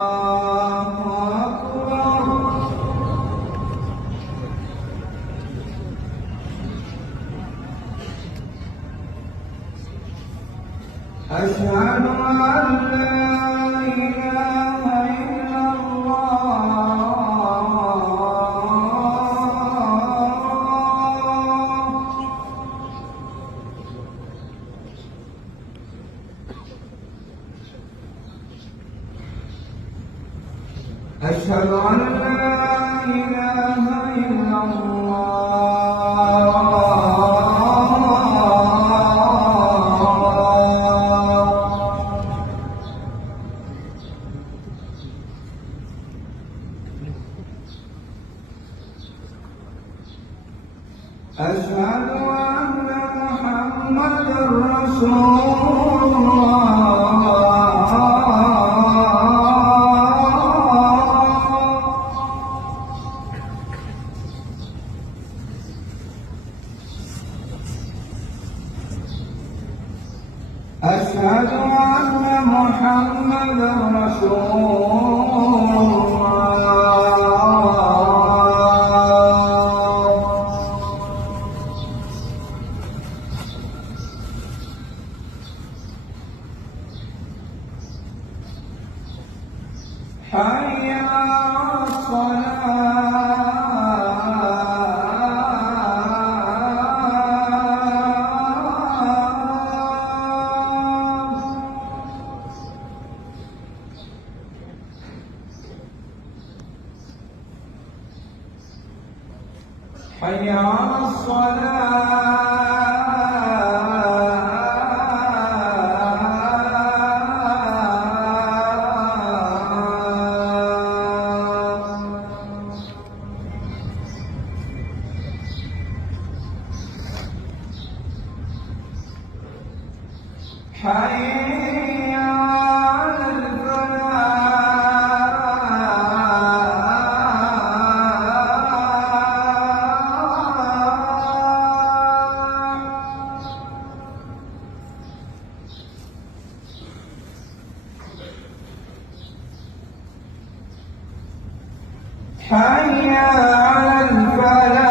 أشهد أن لا إله إلا الله. أشهد أن لا إله إلا أشهد أن محمدًا رسول الله. أشهد أن محمدًا رسول حي على الصلاة حي على الصلاة. حي على الفلاح. حي على الفلاح.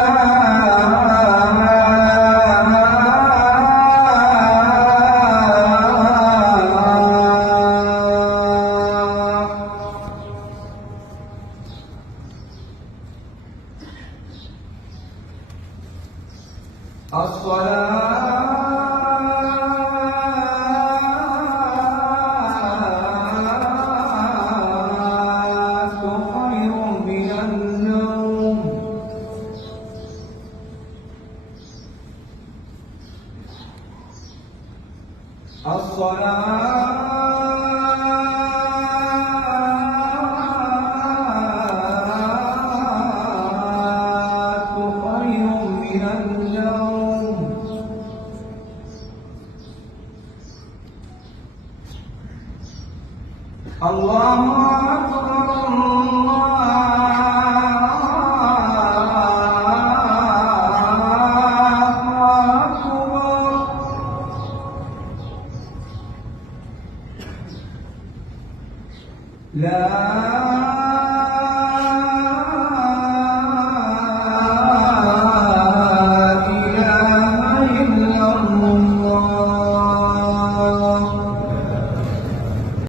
الصلاة خير من النوم. الصلاة خير من النوم. الله أكبر الله أكبر. لا